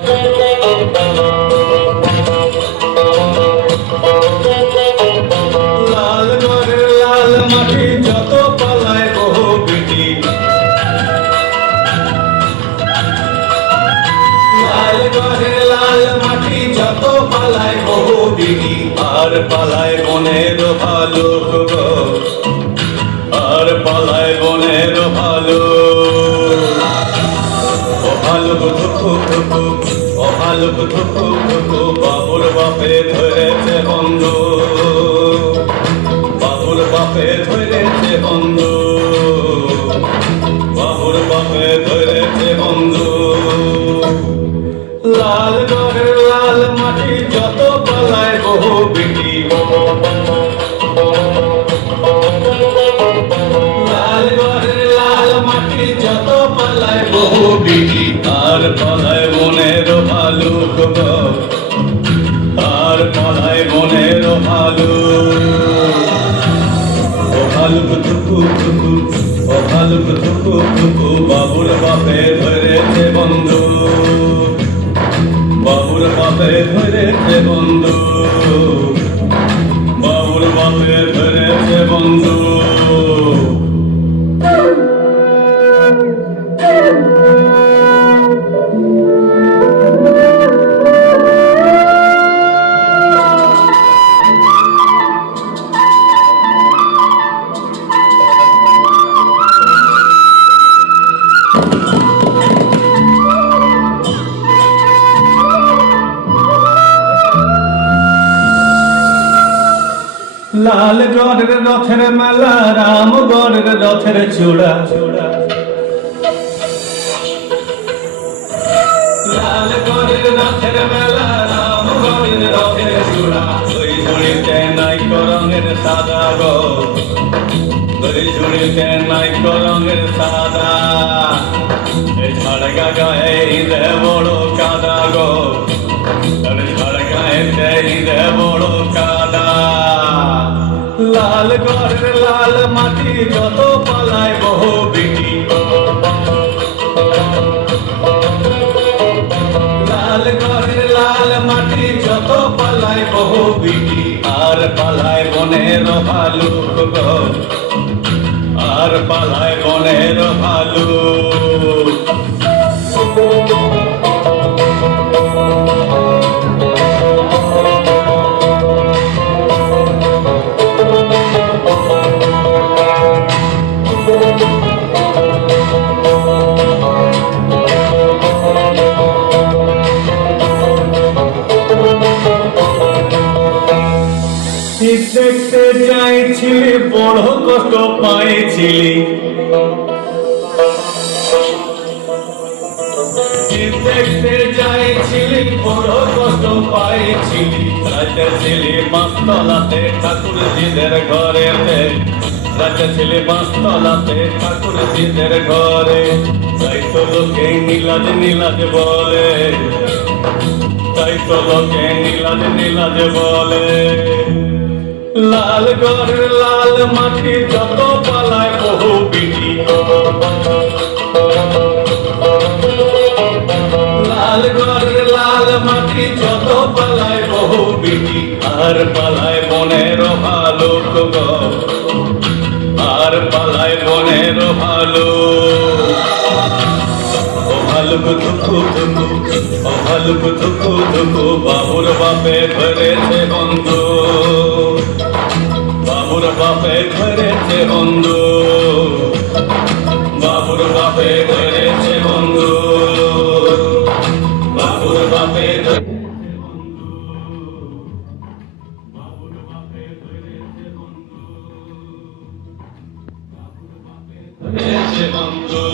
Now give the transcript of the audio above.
লাল ঘরের লাল মাটি যত পালায় বহু বিটি, লাল ঘরের লাল মাটি যত পালায় বহু বিটি, আর পালায় বনের ভালুক গো, আর পালায় বনের ভালুক। ও ভালুক ধুকু ধুকু, ও ভালুক ধুকু ধুকু, বাবুর বাপে ধরেছে বন্ধু, বাবুর বাপে ধরেছে বন্ধু, বাবুর বাপে ধরেছে বন্ধু। লাল ঘরের লাল মাটি যত পালায় বহু বিটি, লাল ঘরের লাল মাটি যত পালায় বহু বিটি, আর পালায় বনের ভালুক গো, আর পালায় বনের ভালুক। ও ভালুক ধুকু ধুকু, ও ভালুক ধুকু ধুকু, বাবুর বাপে ধরেছে বন্ধু, বাবুর বাপে ধরেছে বন্ধু, বাবুর বাপে ধরেছে বন্ধু। লাল গড়ের রথের মেলা, রাম গড়ের রথের চূড়া, লাল গড়ের রথের মেলা, রাম গড়ের রথের চূড়া, ওই ঝুড়িতে নাই রঙের সাদা গো, ওই ঝুড়িতে নাই রঙের সাদা, এই ঝাড়গা গায়ে ঈদে বড় কাদা গো, ঝাড় গায়েতে ঈদে বড় কাদা। লাল ঘরের লাল মাটি যত পালায় বহু বিটি, লাল ঘরের লাল মাটি যত পালায় বহু বিটি, আর পালায় বনের ভালুক গো, আর পালায় বনের ভালুক। দেখতে যাইছিলি বড় কষ্ট পাইছিলি, দেখতে যাইছিলি বড় কষ্ট পাইছিলি, রাতে ছিলি পাঁচতলাতে ঠাকুরজিদের ঘরেতে, রাতে ছিলি পাঁচতলাতে ঠাকুরজিদের ঘরে, তাই তো লোকে নীলাজ নীলাজ বলে, তাই তো লোকে নীলাজ নীলাজ বলে। লাল ঘরের লাল মাটি যত পালায় বহু বিটি, লাল ঘরের লাল মাটি যত পালায় বহু বিটি, আর পালায় বনের ভালুক গো, আর পালায় বনের ভালুক। ও ভালুক ধুকু ধুকু, ও ভালুক ধুকু ধুকু, বাবুর বাপে ধরেছে বন্ধু, বাবুর বাপে ধরেছে বন্ধু, বাবুর বাপে ধরেছে বন্ধু, বাবুর বাপে ধরেছে বন্ধু।